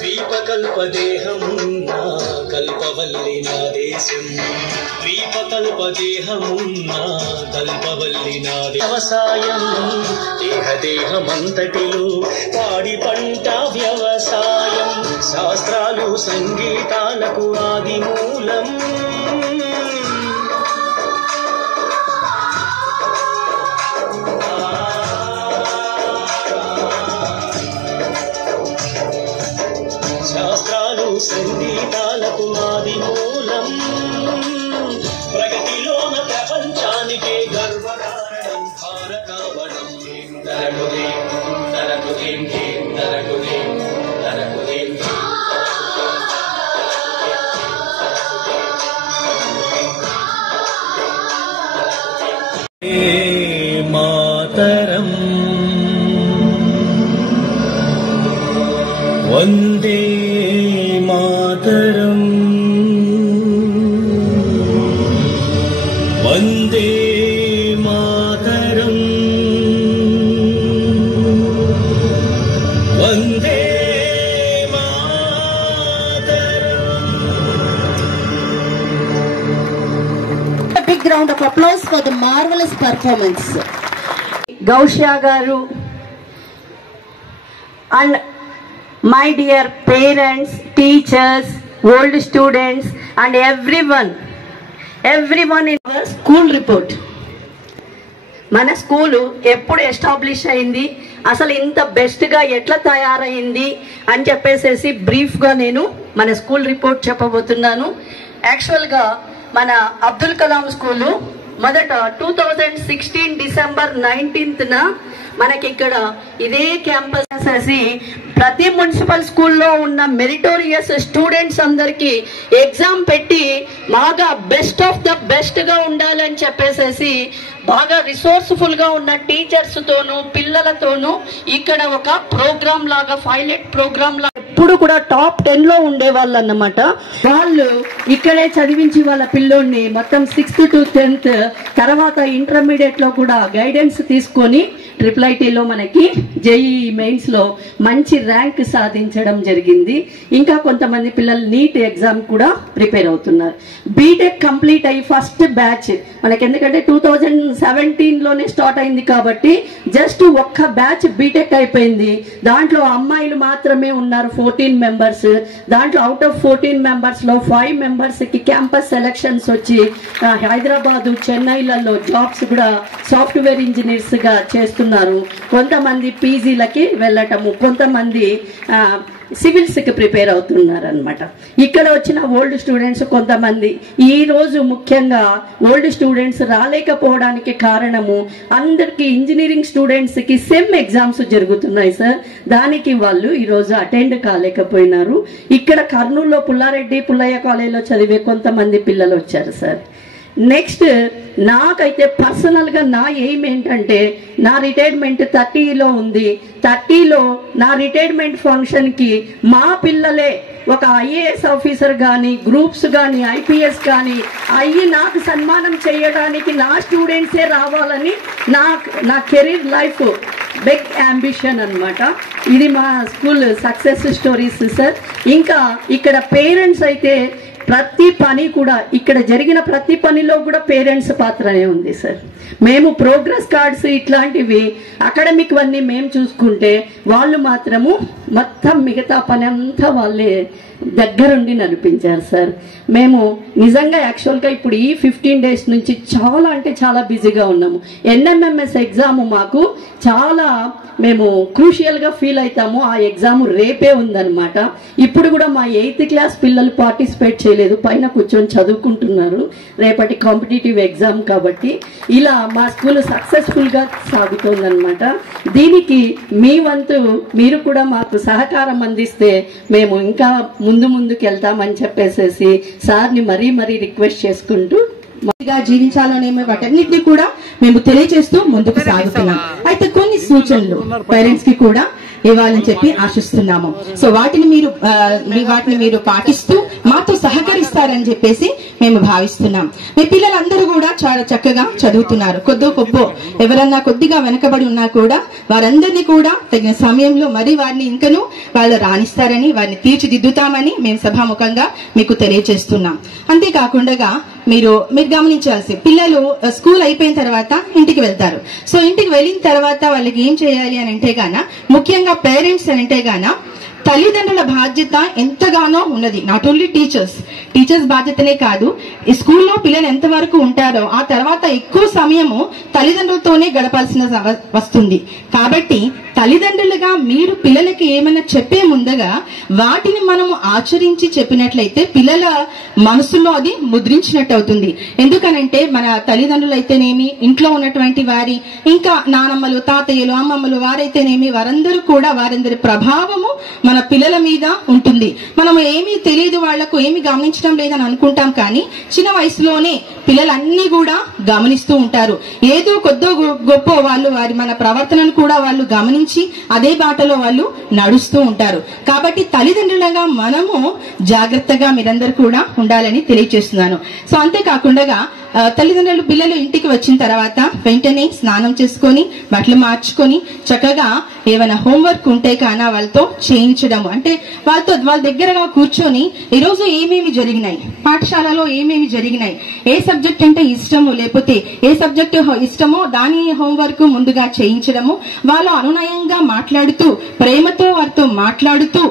ద్వీపకల్పదేహమున్నా కల్పవల్లి నా దేశం ద్వీపకల్పదేహమున్నా కల్పవల్లి నా వ్యవసాయం దేహమంతటిలో పాడి పంట వ్యవసాయం శాస్త్రాలు సంగీతాలకు ఆది మూలం శాస్త్రాలు సంగీతాలకు ఆది మూలం ప్రగతిలోన ప్రపంచానికి గర్వకారణం భారతావనం తరకుదేం తరకుదేం తరకుదేం తరకుదేం మాతరం వందే మాతరం వందే మాతరం వందే A big round of applause for the marvelous performance. Gaushya Garu and my dear parents, teachers, old students and everyone in our school report. మన స్కూలు ఎప్పుడు ఎస్టాబ్లిష్ అయింది, అసలు ఇంత బెస్ట్గా ఎట్లా తయారైంది అని చెప్పేసి బ్రీఫ్గా నేను మన స్కూల్ రిపోర్ట్ చెప్పబోతున్నాను. యాక్చువల్గా మన అబ్దుల్ కలాం స్కూలు మొదట 2016 డిసెంబర్ 19న మనకి ఇక్కడ ఇదే క్యాంపస్ చేసి ప్రతి మున్సిపల్ స్కూల్లో ఉన్న మెరిటోరియస్ స్టూడెంట్స్ అందరికీ ఎగ్జామ్ పెట్టి బాగా బెస్ట్ ఆఫ్ ద బెస్ట్గా ఉండాలని చెప్పేసి బాగా రిసోర్స్ఫుల్గా ఉన్న టీచర్స్తోనూ పిల్లలతోనూ ఇక్కడ ఒక ప్రోగ్రామ్ లాగా పైలట్ ప్రోగ్రామ్ లాగా ఎప్పుడు కూడా టాప్ 10లో ఉండేవాళ్ళు అన్నమాట. వాళ్ళు ఇక్కడే చదివించి వాళ్ళ పిల్లోడిని మొత్తం 6th to 10th తర్వాత ఇంటర్మీడియట్ లో కూడా గైడెన్స్ తీసుకొని IIITలో మనకి జేఈఈ మెయిన్స్ లో మంచి ర్యాంక్ సాధించడం జరిగింది. ఇంకా కొంతమంది పిల్లలు నీట్ ఎగ్జామ్ కూడా ప్రిపేర్ అవుతున్నారు. బీటెక్ కంప్లీట్ అయ్యి ఫస్ట్ బ్యాచ్ మనకి ఎందుకంటే 2017లోనే స్టార్ట్ అయింది కాబట్టి జస్ట్ ఒక్క బ్యాచ్ బీటెక్ అయిపోయింది. దాంట్లో అమ్మాయిలు మాత్రమే ఉన్నారు 14 మెంబర్స్. దాంట్లో అవుట్ ఆఫ్ 14 మెంబర్స్ లో 5 మెంబర్స్ కి క్యాంపస్ సెలక్షన్స్ వచ్చి హైదరాబాద్ చెన్నైలలో జాబ్స్ కూడా సాఫ్ట్వేర్ ఇంజనీర్స్ గా చేస్తున్నారు. కొంతమంది పీజీలకి వెళ్ళటము, కొంతమంది సివిల్స్ కి ప్రిపేర్ అవుతున్నారు అనమాట. ఇక్కడ వచ్చిన ఓల్డ్ స్టూడెంట్స్ కొంతమంది ఈ రోజు ముఖ్యంగా ఓల్డ్ స్టూడెంట్స్ రాలేకపోవడానికి కారణము అందరికి ఇంజనీరింగ్ స్టూడెంట్స్ కి సెమ్ ఎగ్జామ్స్ జరుగుతున్నాయి సార్. దానికి వాళ్ళు ఈ రోజు అటెండ్ కాలేకపోయినారు. ఇక్కడ కర్నూలులో పుల్లారెడ్డి పుల్లయ్య కాలేజీలో చదివే కొంతమంది పిల్లలు వచ్చారు సార్. నెక్స్ట్ నాకైతే పర్సనల్ గా నా ఎయిమ్ ఏంటంటే నా రిటైర్మెంట్ 30లో ఉంది. 30లో నా రిటైర్మెంట్ ఫంక్షన్ కి మా పిల్లలే ఒక IAS ఆఫీసర్ కానీ గ్రూప్స్ కానీ IPS కానీ అయ్యి నాకు సన్మానం చేయడానికి నా స్టూడెంట్సే రావాలని నా కెరీర్ లైఫ్ బిగ్ అంబిషన్ అన్నమాట. ఇది మా స్కూల్ సక్సెస్ స్టోరీస్ సార్. ఇంకా ఇక్కడ పేరెంట్స్ అయితే ప్రతి పని కూడా ఇక్కడ జరిగిన ప్రతి పనిలో కూడా పేరెంట్స్ పాత్రనే ఉంది సార్. మేము ప్రోగ్రెస్ కార్డ్స్ ఇట్లాంటివి అకాడమిక్ అన్నీ మేము చూసుకుంటే వాళ్ళు మాత్రము మొత్తం మిగతా పని అంతా వాళ్ళే దగ్గరుండి నడిపించారు సార్. మేము నిజంగా యాక్చువల్గా ఇప్పుడు ఈ 15 days నుంచి చాలా అంటే చాలా బిజీగా ఉన్నాము. NMMS ఎగ్జామ్ మాకు చాలా మేము క్రూషియల్గా ఫీల్ అవుతాము. ఆ ఎగ్జామ్ రేపే ఉందన్నమాట. ఇప్పుడు కూడా మా 8th క్లాస్ పిల్లలు పార్టిసిపేట్ చేయలేదు, పైన కూర్చొని చదువుకుంటున్నారు రేపటి కాంపిటేటివ్ ఎగ్జామ్ కాబట్టి. ఇలా మా స్కూల్ సక్సెస్ఫుల్గా సాగుతోందన్నమాట. దీనికి మీ వంతు మీరు కూడా మాకు సహకారం అందిస్తే మేము ఇంకా ముందుకు వెళ్తామని చెప్పేసి సార్ని మరీ రిక్వెస్ట్ చేసుకుంటూ జీవించాలనేమో వాటన్నిటిని కూడా మేము తెలియజేస్తూ ముందుకు సాగుతున్నాం. అయితే కొన్ని సూచనలు పేరెంట్స్ కి కూడా ఇవ్వాలని చెప్పి ఆశిస్తున్నాము. సో వాటిని మీరు పాటిస్తూ మాతో సహకరిస్తారని చెప్పేసి మేము భావిస్తున్నాం. మీ పిల్లలందరూ కూడా చాలా చక్కగా చదువుతున్నారు. కొద్దో ఎవరన్నా కొద్దిగా వెనకబడి ఉన్నా కూడా వారందరినీ కూడా తగిన సమయంలో మరి వారిని ఇంకనూ వాళ్ళు రాణిస్తారని, వారిని తీర్చిదిద్దుతామని మేము సభాముఖంగా మీకు తెలియజేస్తున్నాం. అంతేకాకుండా మీరు గమనించాల్సి, పిల్లలు స్కూల్ అయిపోయిన తర్వాత ఇంటికి వెళ్తారు. సో ఇంటికి వెళ్ళిన తర్వాత వాళ్ళకి ఏం చేయాలి అని అంటే గాన, ముఖ్యంగా పేరెంట్స్ అని అంటే గాన తల్లిదండ్రుల బాధ్యత ఎంతగానో ఉన్నది. నాట్ ఓన్లీ టీచర్స్ బాధ్యతనే కాదు, ఈ స్కూల్లో పిల్లలు ఎంతవరకు ఉంటారో ఆ తర్వాత ఎక్కువ సమయము తల్లిదండ్రులతోనే గడపాల్సిన వస్తుంది. కాబట్టి తల్లిదండ్రులుగా మీరు పిల్లలకి ఏమైనా చెప్పే ముందుగా వాటిని మనము ఆచరించి చెప్పినట్లయితే పిల్లల మనసులో అది ముద్రించినట్టు అవుతుంది. ఎందుకనంటే మన తల్లిదండ్రులు అయితేనేమి, ఇంట్లో ఉన్నటువంటి వారి ఇంకా నానమ్మలు, తాతయ్యలు, అమ్మమ్మలు వారైతేనేమి, వారందరూ కూడా వారందరి ప్రభావము మన పిల్లల మీద ఉంటుంది. మనం ఏమీ తెలియదు, వాళ్లకు ఏమి గమనించడం లేదని అనుకుంటాం, కానీ చిన్న వయసులోనే పిల్లలన్నీ కూడా గమనిస్తూ ఉంటారు. ఏదో కొద్దో గొప్ప వాళ్ళు మన ప్రవర్తనను కూడా వాళ్ళు గమనించి అదే బాటలో వాళ్ళు నడుస్తూ ఉంటారు. కాబట్టి తల్లిదండ్రులుగా మనము జాగ్రత్తగా మీరందరూ కూడా ఉండాలని తెలియజేస్తున్నాను. సో అంతేకాకుండా తల్లిదండ్రులు పిల్లలు ఇంటికి వచ్చిన తర్వాత వెంటనే స్నానం చేసుకొని బట్టలు మార్చుకొని చక్కగా ఏమైనా హోంవర్క్ ఉంటే కానా వాళ్ళతో చేయించడము, అంటే వాళ్ళ దగ్గరగా కూర్చొని ఈరోజు ఏమేమి జరిగినాయి, పాఠశాలలో ఏమేమి జరిగినాయి, ఏ సబ్జెక్ట్ అంటే ఇష్టము, లేకపోతే ఏ సబ్జెక్ట్ ఇష్టమో దాని హోంవర్క్ ముందుగా చేయించడము, వాళ్ళు అనునయంగా మాట్లాడుతూ ప్రేమతో వారితో మాట్లాడుతూ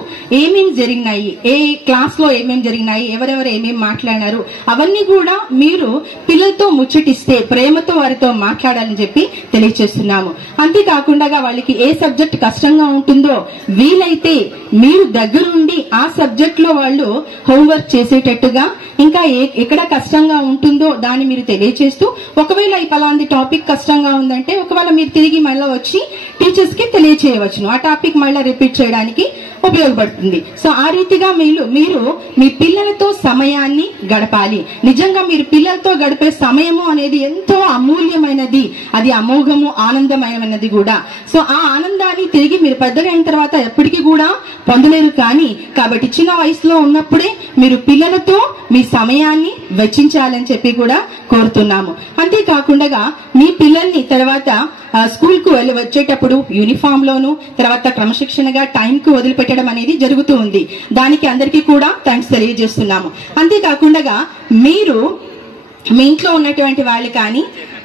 ఏమేమి జరిగినాయి, ఏ క్లాస్ లో ఏమేమి జరిగినాయి, ఎవరెవరు ఏమేమి మాట్లాడినారు, అవన్నీ కూడా మీరు పిల్లలతో ముచ్చటిస్తే ప్రేమతో వారితో మాట్లాడాలని చెప్పి తెలియజేస్తున్నాము. అంతేకాకుండా వాళ్ళకి ఏ సబ్జెక్ట్ కష్టంగా ఉంటుందో వీలైతే మీరు దగ్గరుండి ఆ సబ్జెక్ట్ లో వాళ్ళు హోంవర్క్ చేసేటట్టుగా, ఇంకా ఎక్కడ కష్టంగా ఉంటుందో దాన్ని మీరు తెలియజేస్తూ, ఒకవేళ ఈ పలాంటి టాపిక్ కష్టంగా ఉందంటే ఒకవేళ మీరు తిరిగి మళ్ళీ వచ్చి టీచర్స్ కి తెలియచేయవచ్చును, ఆ టాపిక్ మళ్ళీ రిపీట్ చేయడానికి ఉపయోగపడుతుంది. సో ఆ రీతిగా మీరు మీ పిల్లలతో సమయాన్ని గడపాలి. నిజంగా మీరు పిల్లలతో గడిపే సమయము అనేది ఎంతో అమూల్యమైనది, అది అమోఘము ఆనందమయమైనది కూడా. సో ఆ ఆనందాన్ని తిరిగి మీరు పెద్దగా అయిన తర్వాత ఎప్పటికీ కూడా పొందలేరు. కాబట్టి చిన్న వయసులో ఉన్నప్పుడే మీరు పిల్లలతో మీ సమయాన్ని వెచ్చించాలని చెప్పి కూడా కోరుతున్నాము. అంతేకాకుండా మీ పిల్లల్ని తర్వాత స్కూల్ కు వచ్చేటప్పుడు యూనిఫామ్ లోను తర్వాత క్రమశిక్షణగా టైం కు వదిలిపెట్టడం అనేది జరుగుతూ ఉంది. దానికి అందరికీ కూడా థ్యాంక్స్ తెలియజేస్తున్నాము. అంతేకాకుండా మీరు మీ ఇంట్లో ఉన్నటువంటి వాళ్ళు కానీ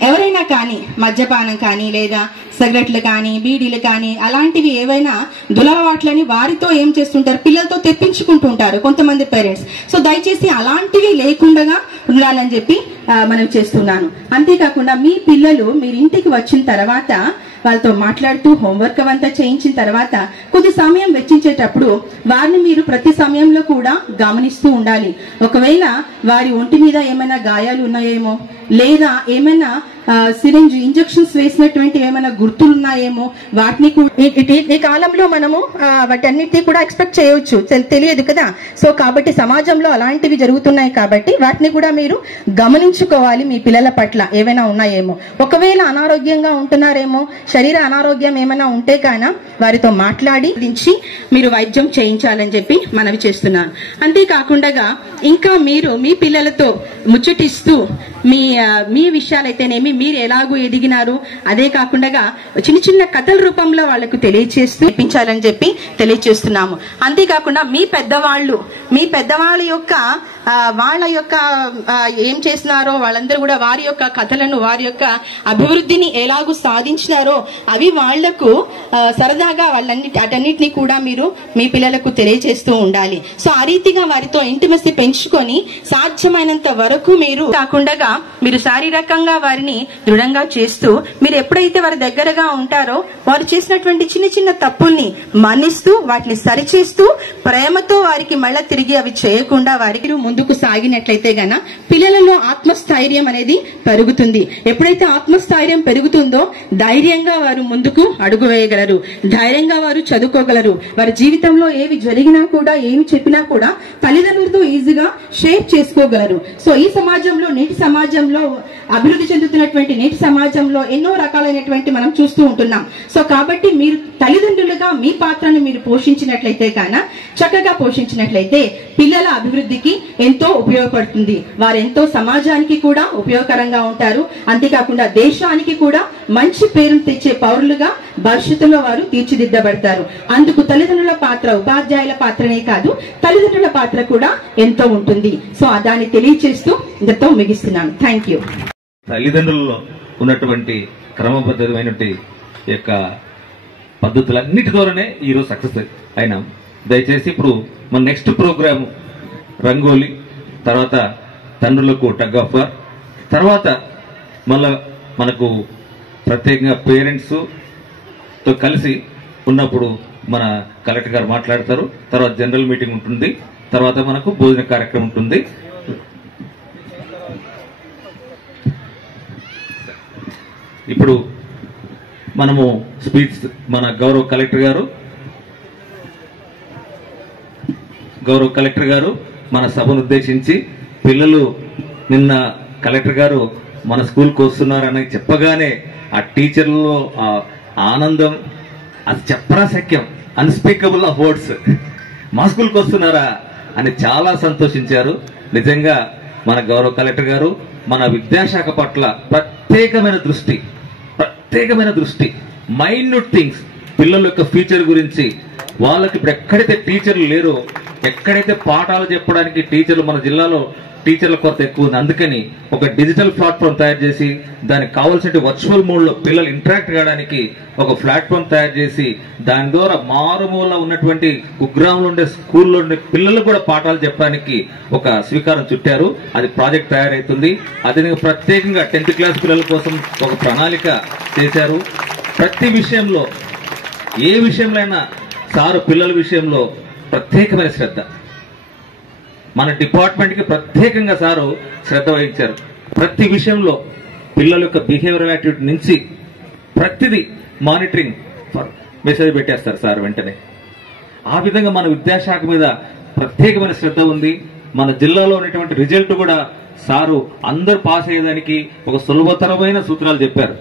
ఎవరైనా కానీ మద్యపానం కానీ లేదా సిగరెట్లు కానీ బీడీలు కానీ అలాంటివి ఏవైనా దులవాట్లని వారితో ఏం చేస్తుంటారు, పిల్లలతో తెప్పించుకుంటుంటారు కొంతమంది పేరెంట్స్. సో దయచేసి అలాంటివి లేకుండా ఉండాలని చెప్పి మనం చేస్తున్నాను. అంతేకాకుండా మీ పిల్లలు మీరు ఇంటికి వచ్చిన తర్వాత వాళ్ళతో మాట్లాడుతూ హోంవర్క్ అవంతా చేయించిన తర్వాత కొద్ది సమయం వెచ్చించేటప్పుడు వారిని మీరు ప్రతి సమయంలో కూడా గమనిస్తూ ఉండాలి. ఒకవేళ వారి ఒంటి మీద ఏమైనా గాయాలు ఉన్నాయేమో, లేదా ఏమైనా సిరింజ్ ఇంజెక్షన్స్ వేసినటువంటి ఏమైనా గుర్తులున్నాయేమో వాటిని ఈ కాలంలో మనము వాటన్నిటినీ కూడా ఎక్స్పెక్ట్ చేయవచ్చు, తెలియదు కదా. సో కాబట్టి సమాజంలో అలాంటివి జరుగుతున్నాయి కాబట్టి వాటిని కూడా మీరు గమనించుకోవాలి. మీ పిల్లల పట్ల ఏమైనా ఉన్నాయేమో, ఒకవేళ అనారోగ్యంగా ఉంటున్నారేమో, శరీర అనారోగ్యం ఏమైనా ఉంటే కానా వారితో మాట్లాడి మీరు వైద్యం చేయించాలని చెప్పి మనవి చేస్తున్నాను. అంతేకాకుండా ఇంకా మీరు మీ పిల్లలతో ముచ్చటిస్తూ మీ విషయాలైతేనేమి మీరు ఎలాగూ ఎదిగినారు, అదే కాకుండా చిన్న చిన్న కథల రూపంలో వాళ్ళకు తెలియచేస్తూ ఇప్పించాలని చెప్పి తెలియచేస్తున్నాము. అంతేకాకుండా మీ పెద్దవాళ్ళ యొక్క వాళ్ళ యొక్క ఏం చేసినారో వాళ్ళందరూ కూడా వారి యొక్క కథలను, వారి యొక్క అభివృద్ధిని ఎలాగూ సాధించినారో అవి వాళ్లకు సరదాగా అటన్నిటినీ కూడా మీరు మీ పిల్లలకు తెలియజేస్తూ ఉండాలి. సో ఆ రీతిగా వారితో ఇంటిమసీ పెంచుకొని సాధ్యమైనంత వరకు మీరు కాకుండా మీరు శారీరకంగా వారిని దృఢంగా చేస్తూ, మీరు ఎప్పుడైతే వారి దగ్గరగా ఉంటారో వారు చేసినటువంటి చిన్న చిన్న తప్పుల్ని మన్నిస్తూ వాటిని సరిచేస్తూ ప్రేమతో వారికి మళ్ళా తిరిగి అవి చేయకుండా వారికి ముందుకు సాగినట్లయితే గన పిల్లలలో ఆత్మస్థైర్యం అనేది పెరుగుతుంది. ఎప్పుడైతే ఆత్మస్థైర్యం పెరుగుతుందో ధైర్యంగా వారు ముందుకు అడుగు వేయగలరు, ధైర్యంగా వారు చదువుకోగలరు. వారి జీవితంలో ఏవి జరిగినా కూడా ఏమి చెప్పినా కూడా తల్లిదండ్రులతో ఈజీగా షేర్ చేసుకోగలరు. సో ఈ సమాజంలో నేటి సమాజంలో సమాజంలో అభివృద్ధి చెందుతున్నటువంటి నేటి సమాజంలో ఎన్నో రకాలైనటువంటి మనం చూస్తూ ఉంటున్నాం. సో కాబట్టి మీరు తల్లిదండ్రులుగా మీ పాత్రను మీరు పోషించినట్లయితే చక్కగా పోషించినట్లయితే పిల్లల అభివృద్ధికి ఎంతో ఉపయోగపడుతుంది. వారు ఎంతో సమాజానికి కూడా ఉపయోగకరంగా ఉంటారు. అంతేకాకుండా దేశానికి కూడా మంచి పేరును తెచ్చే పౌరులుగా భవిష్యత్తులో వారు తీర్చిదిద్దబడతారు. అందుకు తల్లిదండ్రుల పాత్ర, ఉపాధ్యాయుల పాత్రనే కాదు, తల్లిదండ్రుల పాత్ర కూడా ఎంతో ఉంటుంది. సో దాన్ని తెలియచేస్తూ ఇంతతో ముగిస్తున్నాను. Thank you. తల్లిదండ్రులలో ఉన్నటువంటి క్రమబద్ధమైనటువంటి యొక్క పద్ధతులన్నిటి ద్వారానే ఈరోజు సక్సెస్ అయినాం. దయచేసి ఇప్పుడు మన నెక్స్ట్ ప్రోగ్రామ్ రంగోలి, తర్వాత తండ్రులకు టగ్ ఆఫ్ వార్, తర్వాత మళ్ళా మనకు ప్రత్యేకంగా పేరెంట్స్ తో కలిసి ఉన్నప్పుడు మన కలెక్టర్ గారు మాట్లాడతారు. తర్వాత జనరల్ మీటింగ్ ఉంటుంది. తర్వాత మనకు భోజన కార్యక్రమం ఉంటుంది. ఇప్పుడు మనము స్పీచ్ మన గౌరవ కలెక్టర్ గారు మన సభను ఉద్దేశించి పిల్లలు నిన్న కలెక్టర్ గారు మన స్కూల్కి వస్తున్నారని చెప్పగానే ఆ టీచర్లలో ఆ ఆనందం అది చెప్పరాశక్యం, అన్స్పీకబుల్ ఆఫ్ వర్డ్స్. మా స్కూల్కి వస్తున్నారా అని చాలా సంతోషించారు. నిజంగా మన గౌరవ కలెక్టర్ గారు మన విద్యాశాఖ పట్ల ప్రత్యేకమైన దృష్టి, మైన్యూట్ థింగ్స్, పిల్లల యొక్క ఫ్యూచర్ గురించి, వాళ్ళకి ఇప్పుడు ఎక్కడైతే టీచర్లు లేరో, ఎక్కడైతే పాఠాలు చెప్పడానికి టీచర్లు మన జిల్లాలో టీచర్ల కొరత ఎక్కువ ఉంది. అందుకని ఒక డిజిటల్ ప్లాట్ఫామ్ తయారు చేసి దానికి కావాల్సిన వర్చువల్ మోడ్ లో పిల్లలు ఇంటరాక్ట్ కావడానికి ఒక ప్లాట్ఫామ్ తయారు చేసి దాని ద్వారా మారుమూల ఉన్నటువంటి కుగ్రామంలో ఉండే స్కూల్లో ఉండే పిల్లలు కూడా పాఠాలు చెప్పడానికి ఒక స్వీకారం చుట్టారు. అది ప్రాజెక్ట్ తయారైతుంది. అదే ప్రత్యేకంగా 10th క్లాస్ పిల్లల కోసం ఒక ప్రణాళిక చేశారు. ప్రతి విషయంలో, ఏ విషయంలో సారు పిల్లల విషయంలో ప్రత్యేకమైన శ్రద్ధ, మన డిపార్ట్మెంట్ కి ప్రత్యేకంగా సారు శ్రద్ధ వహించారు. ప్రతి విషయంలో పిల్లల యొక్క బిహేవియరల్ యాక్టివిటీ నుంచి ప్రతిదీ మానిటరింగ్ మెసేజ్ పెట్టేస్తారు సార్ వెంటనే. ఆ విధంగా మన విద్యాశాఖ మీద ప్రత్యేకమైన శ్రద్ధ ఉంది. మన జిల్లాలో ఉన్నటువంటి రిజల్ట్ కూడా సారు అందరు పాస్ అయ్యేదానికి ఒక సులభతరమైన సూత్రాలు చెప్పారు.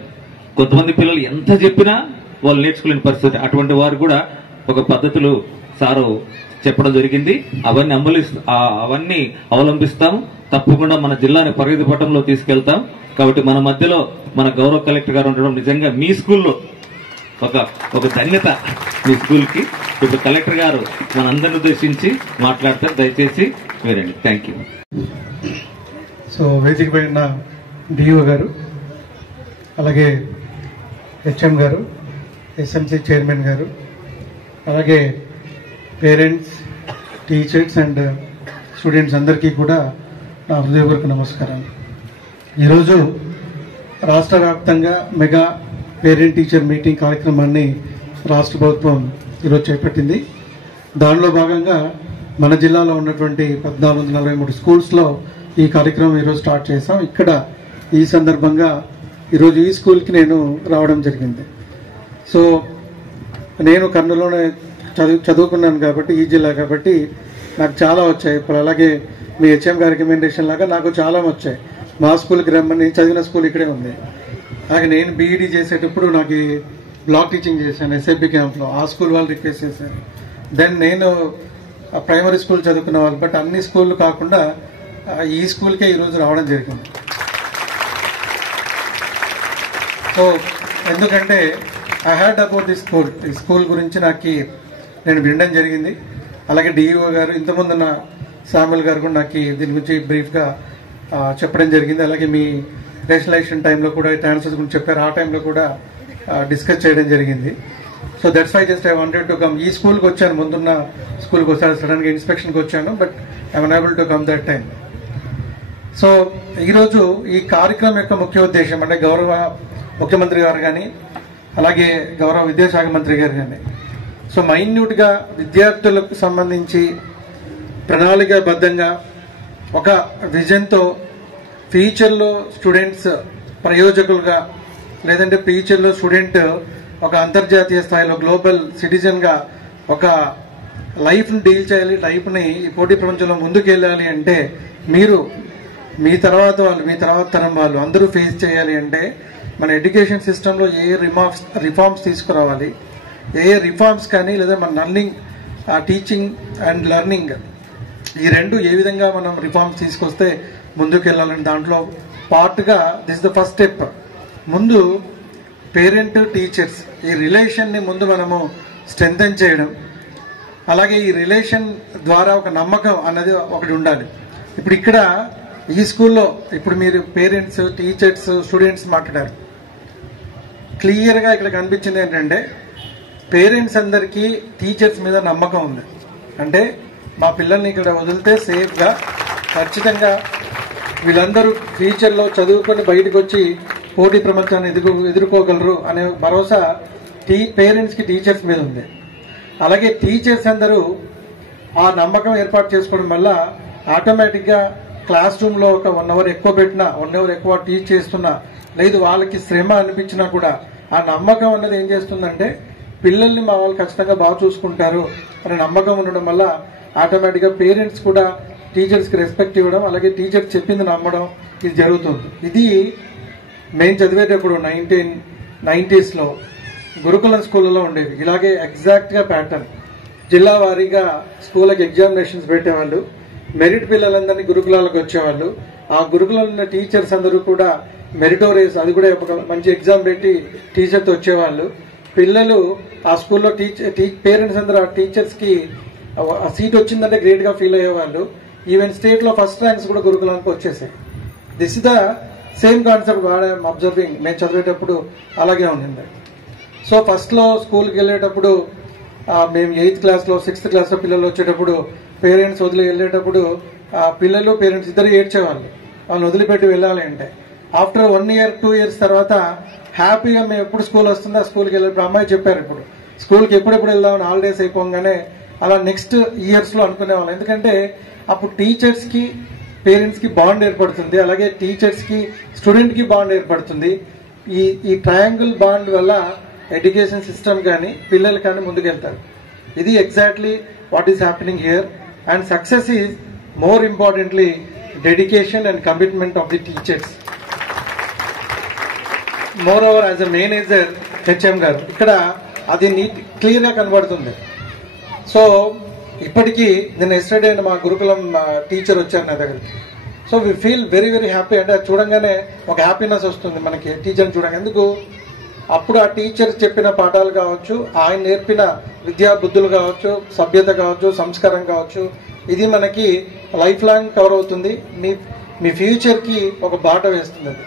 కొంతమంది పిల్లలు ఎంత చెప్పినా వాళ్ళు నేర్చుకోలేని పరిస్థితి, అటువంటి వారు కూడా ఒక పద్ధతులు సారు చెప్పడం జరిగింది. అవన్నీ అవలంబిస్తాం. తప్పకుండా మన జిల్లాని ప్రగతి పటంలో తీసుకెళ్తాం. కాబట్టి మన మధ్యలో మన గౌరవ కలెక్టర్ గారు ఉండడం నిజంగా మీ స్కూల్లో ఒక ధన్యత మీ స్కూల్ కి. ఇప్పుడు కలెక్టర్ గారు మనందరిని ఉద్దేశించి మాట్లాడతారు. దయచేసి మీరండి. Thank you. సో వేదిక పైన డిఓ గారు, అలాగే హెచ్ఎం గారు, ఎస్ఎంసీ చైర్మన్ గారు, అలాగే పేరెంట్స్, టీచర్స్ అండ్ స్టూడెంట్స్ అందరికీ కూడా నా హృదయపూర్వక నమస్కారం. ఈరోజు రాష్ట్ర వ్యాప్తంగా మెగా పేరెంట్ టీచర్ మీటింగ్ కార్యక్రమాన్ని రాష్ట్ర ప్రభుత్వం ఈరోజు చేపట్టింది. దానిలో భాగంగా మన జిల్లాలో ఉన్నటువంటి 1443 స్కూల్స్లో ఈ కార్యక్రమం ఈరోజు స్టార్ట్ చేశాం. ఇక్కడ ఈ సందర్భంగా ఈరోజు ఈ స్కూల్కి నేను రావడం జరిగింది. సో నేను కర్నూలులోనే చదువుకున్నాను కాబట్టి, ఈ జిల్లా కాబట్టి నాకు చాలా వచ్చాయి. ఇప్పుడు అలాగే మీ హెచ్ఎం గారి రికమెండేషన్ లాగా నాకు చాలా వచ్చాయి. మా స్కూల్కి రమ్మని, నేను చదివిన స్కూల్ ఇక్కడే ఉంది. అలాగే నేను బీఈడీ చేసేటప్పుడు నాకు బ్లాక్ టీచింగ్ చేశాను ఎస్ఐబి క్యాంప్లో. ఆ స్కూల్ వాళ్ళు రిక్వెస్ట్ చేశారు. దెన్ నేను ప్రైమరీ స్కూల్ చదువుకున్న వాళ్ళు, బట్ అన్ని స్కూళ్ళు కాకుండా ఈ స్కూల్కే ఈరోజు రావడం జరిగింది. సో ఎందుకంటే I had about the school, ఈ స్కూల్ గురించి నాకు నేను వినడం జరిగింది. అలాగే డిఈఓ గారు, ఇంతకుముందు ఉన్న శామ్యుల్ గారు కూడా నాకు దీని గురించి బ్రీఫ్గా చెప్పడం జరిగింది. అలాగే మీ రేషనలైజేషన్ టైంలో కూడా ట్రాన్స్ఫర్స్ గురించి చెప్పారు. ఆ టైంలో కూడా డిస్కస్ చేయడం జరిగింది. So that's why just I wanted to come. ఈ స్కూల్కి వచ్చాను, ముందున్న స్కూల్కి వచ్చాను, సడన్గా ఇన్స్పెక్షన్కి వచ్చాను, but I won able to come that time. సో ఈరోజు ఈ కార్యక్రమం యొక్క ముఖ్య ఉద్దేశం అంటే గౌరవ ముఖ్యమంత్రి గారు కానీ, అలాగే గౌరవ విద్యాశాఖ మంత్రి గారు కానీ, సో మైన్యూట్గా విద్యార్థులకు సంబంధించి ప్రణాళికాబద్ధంగా ఒక విజన్తో ఫ్యూచర్లో స్టూడెంట్స్ ప్రయోజకులుగా, లేదంటే ఫ్యూచర్లో స్టూడెంట్ ఒక అంతర్జాతీయ స్థాయిలో గ్లోబల్ సిటిజన్గా ఒక లైఫ్ని డీల్ చేయాలి, లైఫ్ని ఈ పోటీ ప్రపంచంలో ముందుకెళ్ళాలి అంటే మీరు మీ తర్వాత వాళ్ళు, మీ తర్వాత తరం వాళ్ళు అందరూ ఫేస్ చేయాలి అంటే మన ఎడ్యుకేషన్ సిస్టంలో ఏ రిఫార్మ్స్ తీసుకురావాలి, ఏ రిఫార్మ్స్ కానీ లేదా మన లర్నింగ్, టీచింగ్ అండ్ లెర్నింగ్ ఈ రెండు ఏ విధంగా మనం రిఫార్మ్స్ తీసుకొస్తే ముందుకు వెళ్ళాలని దాంట్లో పార్ట్గా దిస్ ద ఫస్ట్ స్టెప్. ముందు పేరెంట్ టీచర్స్ ఈ రిలేషన్ని ముందు మనము స్ట్రెంథెన్ చేయడం, అలాగే ఈ రిలేషన్ ద్వారా ఒక నమ్మకం అన్నది ఒకటి ఉండాలి. ఇప్పుడు ఇక్కడ ఈ స్కూల్లో ఇప్పుడు మీరు పేరెంట్స్, టీచర్స్, స్టూడెంట్స్ మాట్లాడారు. క్లియర్గా ఇక్కడ కనిపించింది ఏంటంటే పేరెంట్స్ అందరికీ టీచర్స్ మీద నమ్మకం ఉంది. అంటే మా పిల్లల్ని ఇక్కడ వదిలితే సేఫ్గా ఖచ్చితంగా వీళ్ళందరూ ఫ్యూచర్లో చదువుకొని బయటకు వచ్చి పోటీ ప్రపంచాన్ని ఎదుర్కోగలరు అనే భరోసా పేరెంట్స్కి టీచర్స్ మీద ఉంది. అలాగే టీచర్స్ అందరూ ఆ నమ్మకం ఏర్పాటు చేసుకోవడం వల్ల ఆటోమేటిక్గా క్లాస్ రూమ్లో ఒక 1 అవర్ ఎక్కువ పెట్టినా, 1 అవర్ ఎక్కువ టీచ్ చేస్తున్నా, లేదు వాళ్ళకి శ్రమ అనిపించినా కూడా ఆ నమ్మకం అన్నది ఏం చేస్తుందంటే పిల్లల్ని మా వాళ్ళు ఖచ్చితంగా బాగా చూసుకుంటారు అనే నమ్మకం ఉండడం వల్ల ఆటోమేటిక్గా పేరెంట్స్ కూడా టీచర్స్కి రెస్పెక్ట్ ఇవ్వడం, అలాగే టీచర్స్ చెప్పింది నమ్మడం ఇది జరుగుతుంది. ఇది మేము చదివేటప్పుడు 1990s గురుకులం స్కూళ్ళలో ఉండేవి. ఇలాగే ఎగ్జాక్ట్గా ప్యాటర్న్ జిల్లా వారీగా స్కూళ్ళకి ఎగ్జామినేషన్స్ పెట్టేవాళ్ళు. మెరిట్ పిల్లలందరినీ గురుకులాలకు వచ్చేవాళ్ళు. ఆ గురుకులంలో ఉన్న టీచర్స్ అందరూ కూడా మెరిటోరియస్, అది కూడా ఒక మంచి ఎగ్జామ్ పెట్టి టీచర్తో వచ్చేవాళ్ళు. పిల్లలు ఆ స్కూల్లో పేరెంట్స్ అందరూ ఆ టీచర్స్కి ఆ సీట్ వచ్చిందంటే గ్రేట్గా ఫీల్ అయ్యేవాళ్ళు. ఈవెన్ స్టేట్లో ఫస్ట్ ర్యాంక్స్ కూడా గురుకులానికి వచ్చేసాయి. This is the same concept observing మేము చదివేటప్పుడు అలాగే ఉండింది. సో ఫస్ట్లో స్కూల్కి వెళ్ళేటప్పుడు మేము 8th క్లాస్లో 6th క్లాస్లో పిల్లలు వచ్చేటప్పుడు పేరెంట్స్ వదిలి వెళ్ళేటప్పుడు పిల్లలు పేరెంట్స్ ఇద్దరు ఏడ్చేవాళ్ళు వాళ్ళని వదిలిపెట్టి వెళ్ళాలి అంటే. ఆఫ్టర్ 1 year 2 years తర్వాత హ్యాపీగా మేము ఎప్పుడు స్కూల్ వస్తుందా స్కూల్కి వెళ్ళేప్పుడు అమ్మాయి చెప్పారు ఇప్పుడు స్కూల్కి ఎప్పుడెప్పుడు వెళ్దామని హాలిడేస్ అయిపోగానే అలా నెక్స్ట్ ఇయర్స్లో అనుకునేవాళ్ళం. ఎందుకంటే అప్పుడు టీచర్స్కి పేరెంట్స్కి బాండ్ ఏర్పడుతుంది, అలాగే టీచర్స్కి స్టూడెంట్కి బాండ్ ఏర్పడుతుంది. ఈ ట్రయాంగిల్ బాండ్ వల్ల ఎడ్యుకేషన్ సిస్టమ్ కానీ పిల్లలు కానీ ముందుకెళ్తారు. ఇది exactly what is happening here. And success is more importantly dedication and commitment of the teachers. More over as a manager HM గారు ఇక్కడ అది క్లియర్గా కనబడుతుంది. సో ఇప్పటికీ నేను ఎస్టర్డే మా గురుకులం టీచర్ వచ్చారు నా దగ్గరికి. So we feel very very happy. అంటే చూడంగానే ఒక హ్యాపీనెస్ వస్తుంది మనకి టీచర్ని చూడంగా. ఎందుకు అప్పుడు ఆ టీచర్ చెప్పిన పాఠాలు కావచ్చు, ఆయన నేర్పిన విద్యా బుద్ధులు కావచ్చు, సభ్యత కావచ్చు, సంస్కారం కావచ్చు, ఇది మనకి లైఫ్ లాంగ్ కవర్ అవుతుంది. మీ ఫ్యూచర్కి ఒక బాట వేస్తుంది అది.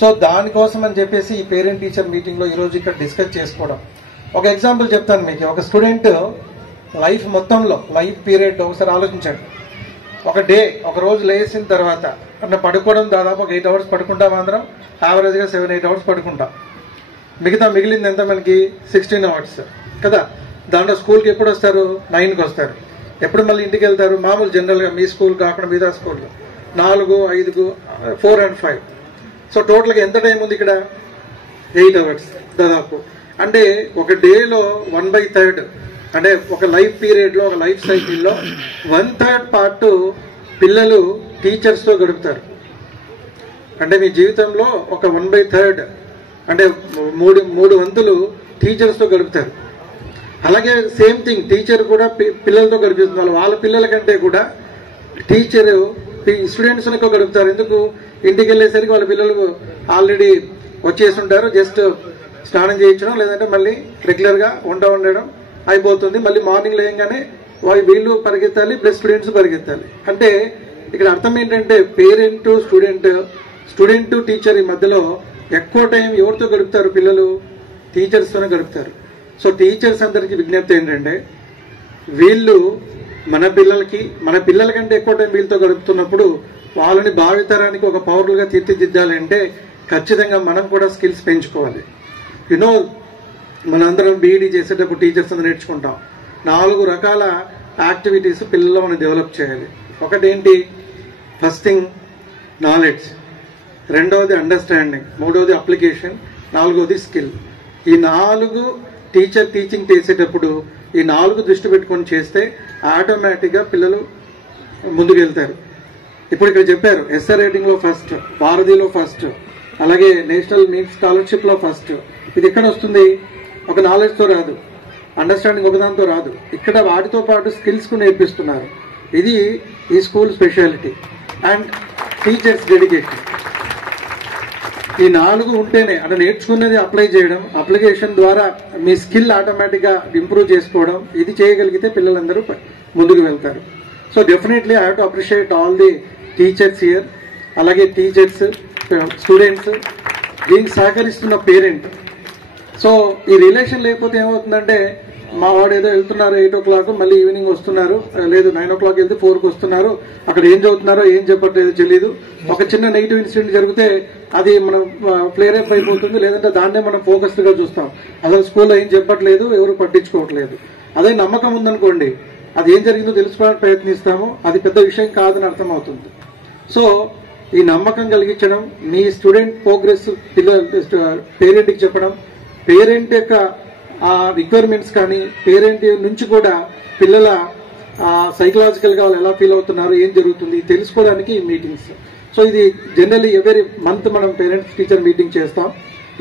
సో దానికోసం అని చెప్పేసి ఈ పేరెంట్ టీచర్ మీటింగ్లో ఈరోజు ఇక్కడ డిస్కస్ చేసుకోవడం. ఒక ఎగ్జాంపుల్ చెప్తాను మీకు. ఒక స్టూడెంట్ లైఫ్ మొత్తంలో లైఫ్ పీరియడ్ ఒకసారి ఆలోచించండి. ఒక రోజు లేచిన తర్వాత అంటే పడుకోవడం దాదాపు ఒక 8 hours పడుకుంటాం అందరం. యావరేజ్గా 7-8 hours పడుకుంటాం. మిగిలింది ఎంత మనకి 16 hours కదా. దాంట్లో స్కూల్కి ఎప్పుడు వస్తారు? 9కి వస్తారు. ఎప్పుడు మళ్ళీ ఇంటికి వెళ్తారు? మామూలు జనరల్గా మీ స్కూల్ కాకుండా మిగతా స్కూల్లో 4, 5, 4 and 5. సో టోటల్గా ఎంత టైం ఉంది ఇక్కడ? 8 hours దాదాపు. అంటే ఒక డేలో 1/3 అంటే ఒక లైఫ్ పీరియడ్లో, ఒక లైఫ్ సైకిల్లో 1/3 పార్ట్ పిల్లలు టీచర్స్తో గడుపుతారు. అంటే మీ జీవితంలో ఒక 1/3 అంటే 3 వంతులు టీచర్స్తో గడుపుతారు. అలాగే సేమ్ థింగ్ టీచర్ కూడా పిల్లలతో గడిపిస్తున్నారు. వాళ్ళ పిల్లల కంటే కూడా టీచర్ స్టూడెంట్స్ ఎక్కువ గడుపుతారు. ఎందుకు? ఇంటికి వెళ్ళేసరికి వాళ్ళ పిల్లలు ఆల్రెడీ వచ్చేసి ఉంటారు. జస్ట్ స్నానం చేయించడం, లేదంటే మళ్ళీ రెగ్యులర్గా వంట వండడం అయిపోతుంది. మళ్ళీ మార్నింగ్ లేయంగానే వీళ్ళు పరిగెత్తాలి, ప్లస్ స్టూడెంట్స్ పరిగెత్తాలి. అంటే ఇక్కడ అర్థం ఏంటంటే పేరెంట్ స్టూడెంట్ టీచర్ ఈ మధ్యలో ఎక్కువ టైం ఎవరితో గడుపుతారు? పిల్లలు టీచర్స్తోనే గడుపుతారు. సో టీచర్స్ అందరికీ విజ్ఞప్తి ఏంటంటే వీళ్ళు మన పిల్లల కంటే ఎక్కువ టైం వీళ్ళతో గడుపుతున్నప్పుడు వాళ్ళని భావితరానికి ఒక పౌరులుగా తీర్చిదిద్దాలంటే ఖచ్చితంగా మనం కూడా స్కిల్స్ పెంచుకోవాలి. మనందరం బీఈడీ చేసేటప్పుడు టీచర్స్ అందరూ నేర్చుకుంటాం. 4 రకాల యాక్టివిటీస్ పిల్లల్లో మనం డెవలప్ చేయాలి. ఒకటేంటి? ఫస్ట్ థింగ్ నాలెడ్జ్, రెండవది అండర్స్టాండింగ్, మూడవది అప్లికేషన్, 4వది స్కిల్. ఈ 4 టీచర్ టీచింగ్ చేసేటప్పుడు ఈ 4 దృష్టి పెట్టుకొని చేస్తే ఆటోమేటిక్గా పిల్లలు ముందుకు వెళ్తారు. ఇప్పుడు ఇక్కడ చెప్పారు ఎస్ఆర్ రేటింగ్ లో ఫస్ట్, భారతీయలో ఫస్ట్, అలాగే నేషనల్ నీట్ స్కాలర్షిప్ లో ఫస్ట్. ఇది ఎక్కడ వస్తుంది? ఒక నాలెడ్జ్ తో రాదు, అండర్స్టాండింగ్ ఒకదాంతో రాదు. ఇక్కడ వాటితో పాటు స్కిల్స్ కు నేర్పిస్తున్నారు. ఇది ఈ school speciality. And teachers dedication. ఈ 4 ఉంటేనే అంటే నేర్చుకున్నది అప్లై చేయడం, అప్లికేషన్ ద్వారా మీ స్కిల్ ఆటోమేటిక్ గా ఇంప్రూవ్ చేసుకోవడం, ఇది చేయగలిగితే పిల్లలందరూ ముందుకు వెళ్తారు. So definitely I have to appreciate all the teachers here. అలాగే టీచర్స్, స్టూడెంట్స్, దీనికి సహకరిస్తున్న పేరెంట్. సో ఈ రిలేషన్ లేకపోతే ఏమవుతుందంటే, మా వాడు ఏదో వెళ్తున్నారు 8 o'clock, మళ్ళీ ఈవినింగ్ వస్తున్నారు, లేదు 9 o'clock వెళ్తే 4కి వస్తున్నారు, అక్కడ ఏం చదువుతున్నారో ఏం చెప్పట్లేదు తెలియదు. ఒక చిన్న నెగిటివ్ ఇన్సిడెంట్ జరిగితే అది మనం ఫ్లేర్ అప్ అయిపోతుంది, లేదంటే దాన్నే మనం ఫోకస్డ్ గా చూస్తాం. అసలు స్కూల్లో ఏం చెప్పట్లేదు, ఎవరు పట్టించుకోవట్లేదు. అదే నమ్మకం ఉందనుకోండి, అది ఏం జరిగిందో తెలుసుకోవడానికి ప్రయత్నిస్తాము, అది పెద్ద విషయం కాదని అర్థమవుతుంది. సో ఈ నమ్మకం కలిగించడం, మీ స్టూడెంట్ ప్రోగ్రెస్ పేరెంట్కి చెప్పడం, పేరెంట్ యొక్క రిక్వైర్మెంట్స్ కానీ పేరెంట్ నుంచి కూడా పిల్లల సైకలాజికల్ గా వాళ్ళు ఎలా ఫీల్ అవుతున్నారు, ఏం జరుగుతుంది తెలుసుకోవడానికి ఈ మీటింగ్స్. సో ఇది జనరల్లీ ఎవరీ మంత్ మనం పేరెంట్స్ టీచర్ మీటింగ్ చేస్తాం.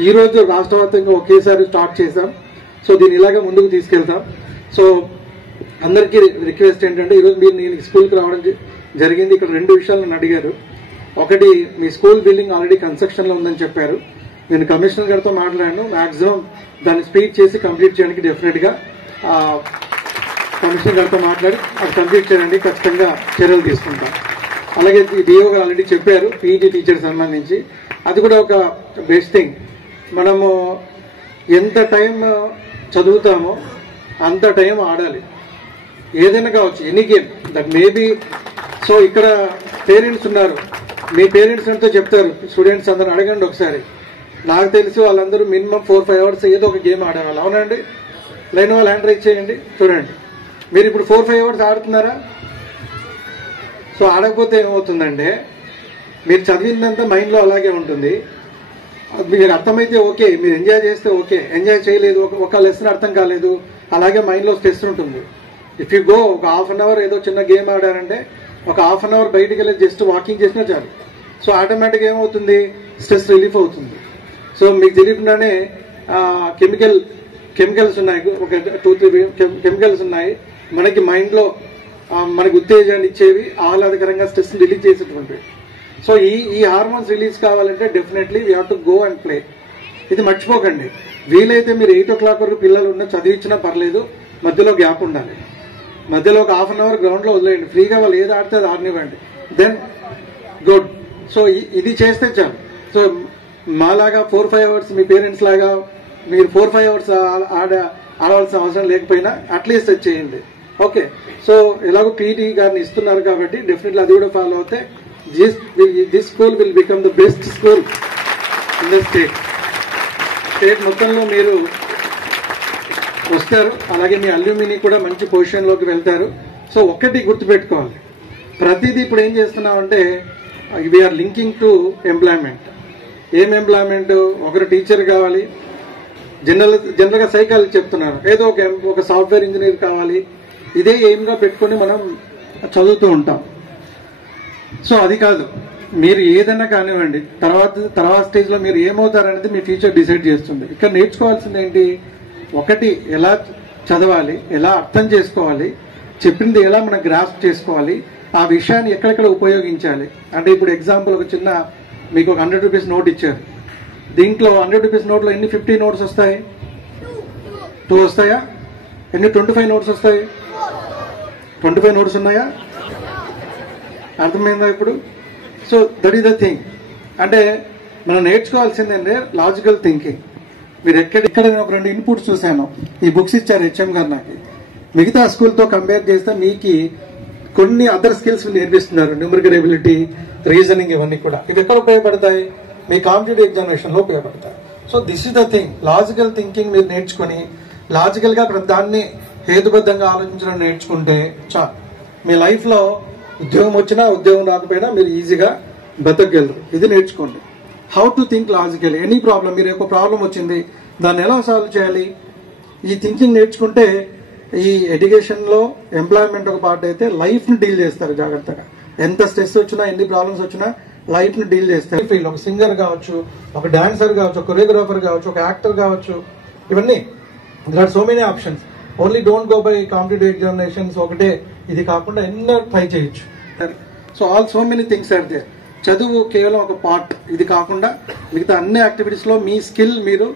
ఈ రోజు రాష్ట్ర వ్యాప్తంగా ఒకేసారి స్టార్ట్ చేసాం. సో దీన్ని ఇలాగే ముందుకు తీసుకెళ్తాం. సో అందరికీ రిక్వెస్ట్ ఏంటంటే, ఈరోజు మీరు నేను స్కూల్కి రావడం జరిగింది. ఇక్కడ 2 విషయాలు నన్ను అడిగారు. ఒకటి, మీ స్కూల్ బిల్డింగ్ ఆల్రెడీ కన్స్ట్రక్షన్ లో ఉందని చెప్పారు. నేను కమిషనర్ గారితో మాట్లాడాను, మాక్సిమం దాన్ని స్పీడ్ చేసి కంప్లీట్ చేయడానికి డెఫినెట్ గా కమిషనర్ గారితో మాట్లాడి అది కంప్లీట్ చేయడానికి ఖచ్చితంగా చర్యలు తీసుకుంటాం. అలాగే డిఓ గారు ఆల్రెడీ చెప్పారు పీఈటీ టీచర్ సంబంధించి, అది కూడా ఒక బెస్ట్ థింగ్. మనము ఎంత టైం చదువుతామో అంత టైం ఆడాలి, ఏదైనా కావచ్చు, any game that maybe. So ఇక్కడ పేరెంట్స్ ఉన్నారు, మీ పేరెంట్స్ అంతా చెప్తారు, స్టూడెంట్స్ అందరూ అడగండి ఒకసారి. నాకు తెలిసి వాళ్ళందరూ మినిమం 4-5 hours ఏదో ఒక గేమ్ ఆడేవాళ్ళు, అవునండి? లైన్ వాళ్ళు హ్యాండ్ రైజ్ చేయండి, చూడండి. మీరు ఇప్పుడు 4-5 hours ఆడుతున్నారా? సో ఆడకపోతే ఏమవుతుందంటే, మీరు చదివిందంతా మైండ్లో అలాగే ఉంటుంది. మీరు అర్థమైతే ఓకే, మీరు ఎంజాయ్ చేస్తే ఓకే, ఎంజాయ్ చేయలేదు, ఒక లెసన్ అర్థం కాలేదు, అలాగే మైండ్లో స్ట్రెస్ ఉంటుంది. ఇఫ్ యూ గో ఒక 1/2 hour ఏదో చిన్న గేమ్ ఆడారంటే, ఒక 1/2 hour బయటికి వెళ్ళి జస్ట్ వాకింగ్ చేసినా చాలు. సో ఆటోమేటిక్గా ఏమవుతుంది, స్ట్రెస్ రిలీఫ్ అవుతుంది. సో మీకు తెలియకుండానే కెమికల్స్ ఉన్నాయి, ఒక 2-3 కెమికల్స్ ఉన్నాయి మనకి మైండ్లో మనకి ఉత్తేజాన్ని ఇచ్చేవి, ఆహ్లాదకరంగా స్ట్రెస్ రిలీజ్ చేసేటువంటివి. సో ఈ హార్మోన్స్ రిలీజ్ కావాలంటే definitely we have to go and play. ఇది మర్చిపోకండి. వీలైతే మీరు 8 o'clock వరకు పిల్లలు ఉన్న చదివించినా పర్లేదు, మధ్యలో గ్యాప్ ఉండాలి. మధ్యలో ఒక 1/2 hour గ్రౌండ్ లో వదిలేయండి, ఫ్రీగా వాళ్ళు ఏది ఆడితే అది ఆడనివ్వండి, దెన్ గుడ్. సో ఇది చేస్తే చాలు. సో మాలాగా 4-5 hours, మీ పేరెంట్స్ లాగా మీరు 4-5 hours ఆడవలసిన అవసరం లేకపోయినా అట్లీస్ట్ అది చేయండి. ఓకే, సో ఎలాగో పీటీ గారిని ఇస్తున్నారు కాబట్టి డెఫినెట్లీ అది కూడా ఫాలో అవుతే this school will become the best school in the state మొత్తంలో మీరు వస్తారు. అలాగే మీ అల్యూమిని కూడా మంచి పొజిషన్ లోకి వెళ్తారు. సో ఒక్కటి గుర్తుపెట్టుకోవాలి, ప్రతిదీ ఇప్పుడు ఏం చేస్తున్నామంటే వీఆర్ లింకింగ్ టు ఎంప్లాయ్మెంట్. ఏం ఎంప్లాయ్మెంట్? ఒకరు టీచర్ కావాలి, జనరల్ గా సైకాలజీ చెప్తున్నారు, ఏదో ఒక సాఫ్ట్వేర్ ఇంజనీర్ కావాలి, ఇదే ఎయిమ్ గా పెట్టుకుని మనం చదువుతూ ఉంటాం. సో అది కాదు, మీరు ఏదైనా కానివ్వండి, తర్వాత స్టేజ్ లో మీరు ఏమవుతారనేది మీ ఫ్యూచర్ డిసైడ్ చేస్తుంది. ఇక్కడ నేర్చుకోవాల్సింది ఏంటి? ఒకటి, ఎలా చదవాలి, ఎలా అర్థం చేసుకోవాలి, చెప్పింది ఎలా మనం గ్రాస్ప్ చేసుకోవాలి, ఆ విషయాన్ని ఎక్కడెక్కడ ఉపయోగించాలి. అంటే ఇప్పుడు ఎగ్జాంపుల్ ఒక చిన్న మీకు ఒక 100 rupees నోట్ ఇచ్చారు, దీంట్లో 100 rupees నోట్లో ఎన్ని 50 notes వస్తాయి? 2 వస్తాయా? ఎన్ని 25 notes వస్తాయి? 25 notes ఉన్నాయా? అర్థమైందా ఇప్పుడు? So that is the thing. అంటే మనం నేర్చుకోవాల్సిందంటే లాజికల్ థింకింగ్. మీరు ఎక్కడ ఒక 2 ఇన్పుట్స్ చూశాను, ఈ బుక్స్ ఇచ్చారు హెచ్ఎం గారు నాకు. మిగతా స్కూల్తో కంపేర్ చేస్తే మీకు కొన్ని అదర్ స్కిల్స్ నేర్పిస్తున్నారు, న్యూమరికల్ ఎబిలిటీ, రీజనింగ్, ఇవన్నీ కూడా. ఇవి ఎక్కడ ఉపయోగపడతాయి? మీ కాంపిటేటివ్ ఎగ్జామినేషన్ లో ఉపయోగపడతాయి. So this is the thing, logical thinking మీరు నేర్చుకుని లాజికల్ గా దాన్ని హేతుబద్ధంగా ఆలోచించడం నేర్చుకుంటే చాలు. మీ లైఫ్ లో ఉద్యోగం వచ్చినా ఉద్యోగం రాకపోయినా మీరు ఈజీగా బతకగలరు. ఇది నేర్చుకోండి. How to think logical. Any problem, మీరు ఒక ప్రాబ్లం వచ్చింది, దాన్ని ఎలా సాల్వ్ చేయాలి, ఈ థింకింగ్ నేర్చుకుంటే ఈ ఎడ్యుకేషన్ లో ఎంప్లాయ్మెంట్ ఒక పార్ట్ అయితే లైఫ్ ని డీల్ చేస్తారు జాగ్రత్తగా. ఎంత స్ట్రెస్ వచ్చినా ఎన్ని ప్రాబ్లమ్స్ వచ్చినా లైఫ్ ని డీల్ చేస్తారు. ఫీల్డ్ ఒక సింగర్ కావచ్చు, ఒక డాన్సర్ కావచ్చు, ఒక కొరియోగ్రాఫర్ కావచ్చు, ఒక యాక్టర్ కావచ్చు, ఇవన్నీ there are so many options. Only don't go by competitive examinations ఒకటే ఇది కాకుండా ఎన్నో ట్రై చేయొచ్చు. So so many things are there. చదువు కేవలం ఒక పార్ట్, ఇది కాకుండా మిగతా అన్ని యాక్టివిటీస్ లో మీ స్కిల్ మీరు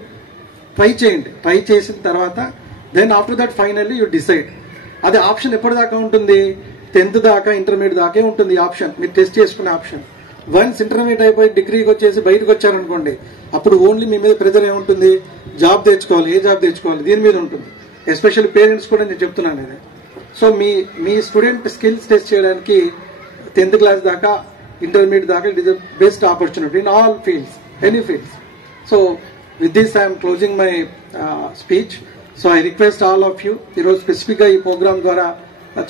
ట్రై చేయండి. ట్రై చేసిన తర్వాత then after that finally you decide. అది ఆప్షన్ ఎప్పటిదాకా ఉంటుంది? 10th దాకా, ఇంటర్మీడియట్ దాకే ఉంటుంది ఆప్షన్, మీరు టెస్ట్ చేసుకునే ఆప్షన్. వన్స్ ఇంటర్మీడియట్ అయిపోయి డిగ్రీకి వచ్చేసి బయటకు వచ్చారనుకోండి, అప్పుడు ఓన్లీ మీ మీద ప్రెజర్ ఏముంటుంది? జాబ్ తెచ్చుకోవాలి, ఏ జాబ్ తెచ్చుకోవాలి, దీని మీద ఉంటుంది. ఎస్పెషల్లీ పేరెంట్స్ కూడా నేను చెప్తున్నాను ఇది. సో మీ స్టూడెంట్ స్కిల్స్ టెస్ట్ చేయడానికి 10th క్లాస్ దాకా, ఇంటర్మీడియట్ దాకా it is the best opportunity in all fields, any fields. So with this I'm closing my speech. So I request all of you, ఈరోజు స్పెసిఫిక్గా ఈ ప్రోగ్రామ్ ద్వారా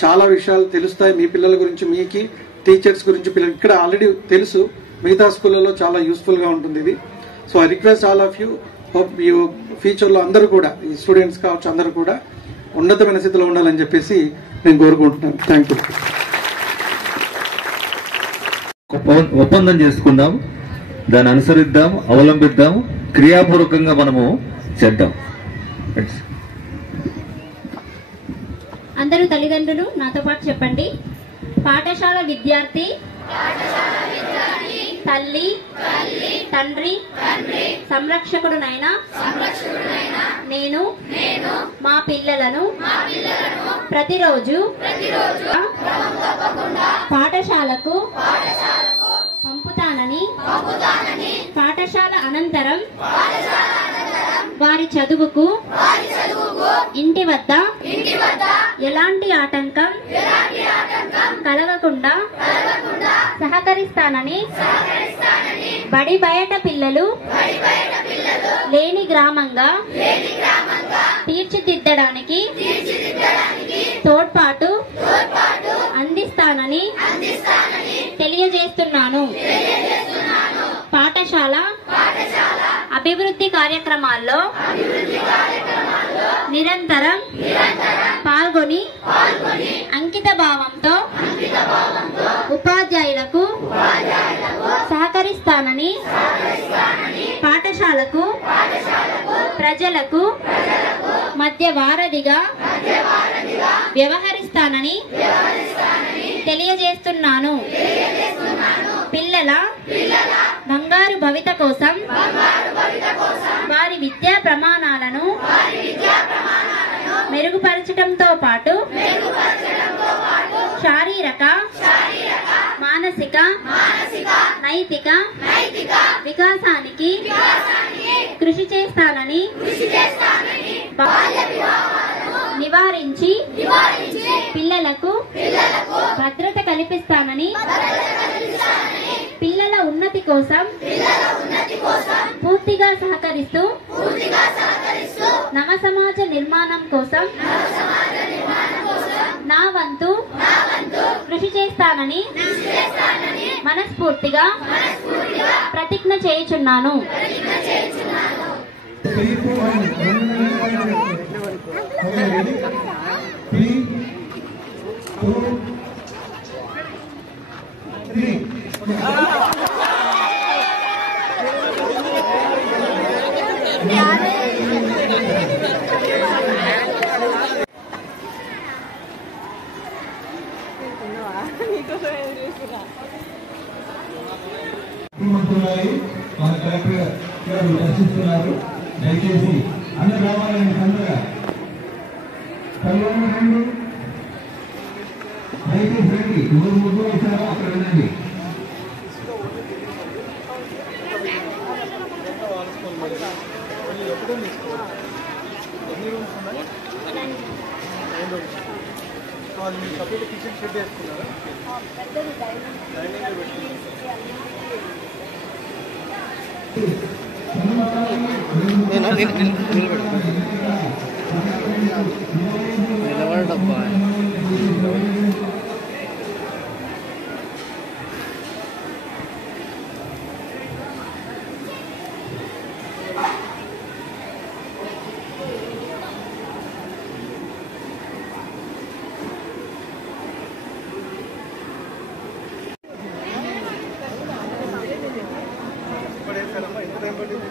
చాలా విషయాలు తెలుస్తాయి మీ పిల్లల గురించి, మీకి టీచర్స్ గురించి. పిల్లలు ఇక్కడ ఆల్రెడీ తెలుసు, మిగతా స్కూళ్ళలో చాలా యూస్ఫుల్ గా ఉంటుంది ఇది. So I request all of you, hope you future లో అందరూ కూడా, ఈ స్టూడెంట్స్ కావచ్చు, అందరూ కూడా ఉన్నతమైన స్థితిలో ఉండాలని చెప్పేసి నేను కోరుకుంటున్నాను. Thank you. ఒప్పందం చేసుకుందాం, దాన్ని అనుసరిద్దాం, అవలంబిద్దాం, క్రియాపూర్వకంగా మనము చేద్దాం. అందరూ తల్లిదండ్రులు నాతో పాటు చెప్పండి. పాఠశాల విద్యార్థి తల్లి తండ్రి సంరక్షకుడునైనా నేను మా పిల్లలను ప్రతిరోజు పాఠశాలకు పంపుతానని, పాఠశాల అనంతరం వారి చదువుకు ఇంటి వద్ద ఎలాంటి ఆటంకం కలగకుండా సహకరిస్తానని, బడి బయట పిల్లలు లేని గ్రామంగా తీర్చిదిద్దడానికి తోడ్పాటు అందిస్తానని తెలియజేస్తున్నాను. పాఠశాల అభివృద్ధి కార్యక్రమాల్లో నిరంతరం పాల్గొని అంకిత భావంతో ఉపాధ్యాయులకు సహకరిస్తానని, పాఠశాలకు ప్రజలకు మధ్య వారధిగా వ్యవహరిస్తానని తెలియజేస్తున్నాను. పిల్లల బంగారు భవిత కోసం వారి విద్యా ప్రమాణాలను మెరుగుపరచడంతో పాటు శారీరక, మానసిక, నైతిక వికాసానికి కృషి చేస్తానని, నివారించి పిల్లలకు భద్రత కల్పిస్తానని, పిల్లల ఉన్నతి కోసం పూర్తిగా సహకరిస్తూ నవ సమాజ నిర్మాణం కోసం నా వంతు కృషి చేస్తానని మనస్ఫూర్తిగా ప్రతిజ్ఞ చేయుచున్నాను. మన కలెక్టర్ గారు దర్శిస్తున్నారు. దయచేసి అందరు రావాలని తొందరగా రండి. దయచేసి రండి. ముగ్గురు వచ్చారో అక్కడ రండి. కిచెన్ షెడ్ వేసుకున్నారా? నిలబడబ్బా. 100%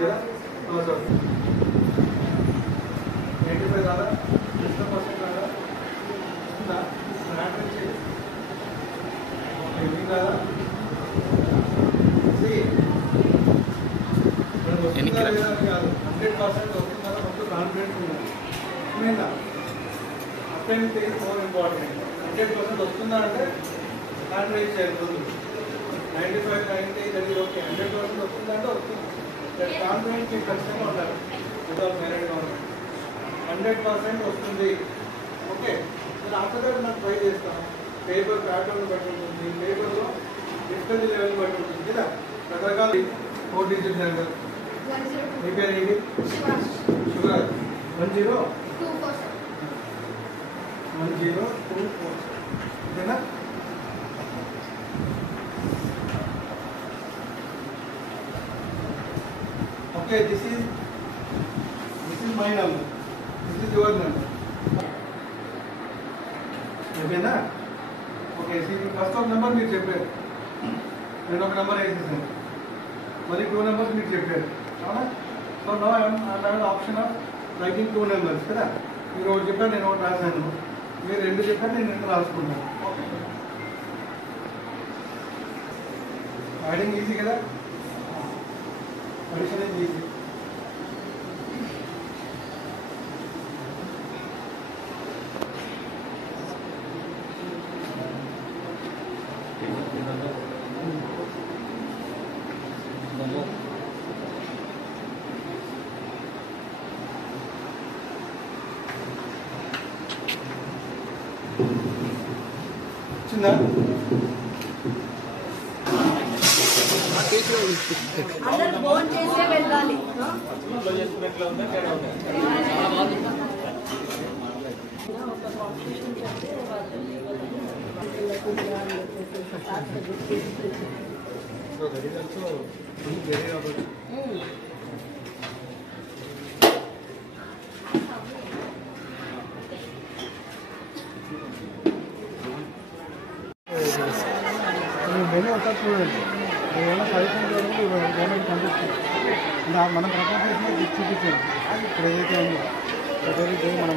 కదా సార్ 85 రాదా 100% రాదా కాదా కాదు 100% వస్తుందా మొత్తం కాన్ఫిడెన్స్ ఉన్నది ఏమైందా అటెండ్ ఈజ్ మోర్ ఇంపార్టెంట్ 100% వస్తుందా అంటే కాన్ఫిడెన్స్ చేరుతుంది 95, 90 అది ఓకే 100% వస్తుందా అంటే వస్తుంది కాన్ఫిడెన్స్ మీకు ఖచ్చితంగా ఉండాలి వితౌట్ మెరిట్ గవర్నమెంట్ 100% వస్తుంది ఓకే నేను ఆఫ్టర్ నాకు ట్రై చేస్తాను పేపర్ ప్యాటర్న్ బట్టి ఉంటుంది పేపర్లో డిఫికల్టీ లెవెల్ బట్టి ఉంటుంది కదా రకరకాల 4 డిజిట్ నెంబర్ మీ పేరు ఏంటి షుగర్ 1024 ఓకేనా okay this is my number this is your number ఓకేనా ఓకే ఫస్ట్ ఒక నెంబర్ మీరు చెప్పారు నేను ఒక నెంబర్ వేసేసాను మరి 2 నెంబర్స్ మీరు చెప్పారు అవునా so no IM option of writing 2 numbers కదా మీరు ఒకటి చెప్పారు నేను ఒకటి రాశాను మీరు 2 చెప్పారు నేను 2 రాసుకుంటాను ఓకే యాడింగ్ ఈజీ కదా అడిషన్ ఈజ్ ఈజీ వచ్చిందా అందరూ ఫోన్ చేసే వెళ్ళాలి So that is also very about. Menu ఒకసారి చూడండి ఏమైనా సజెషన్ చేయాలంటే గవర్నమెంట్ పంపిస్తుంది మనం ప్రపంచంలో చూపించాం ఇప్పుడు ఏదైతే ఉందో ప్రతి మనం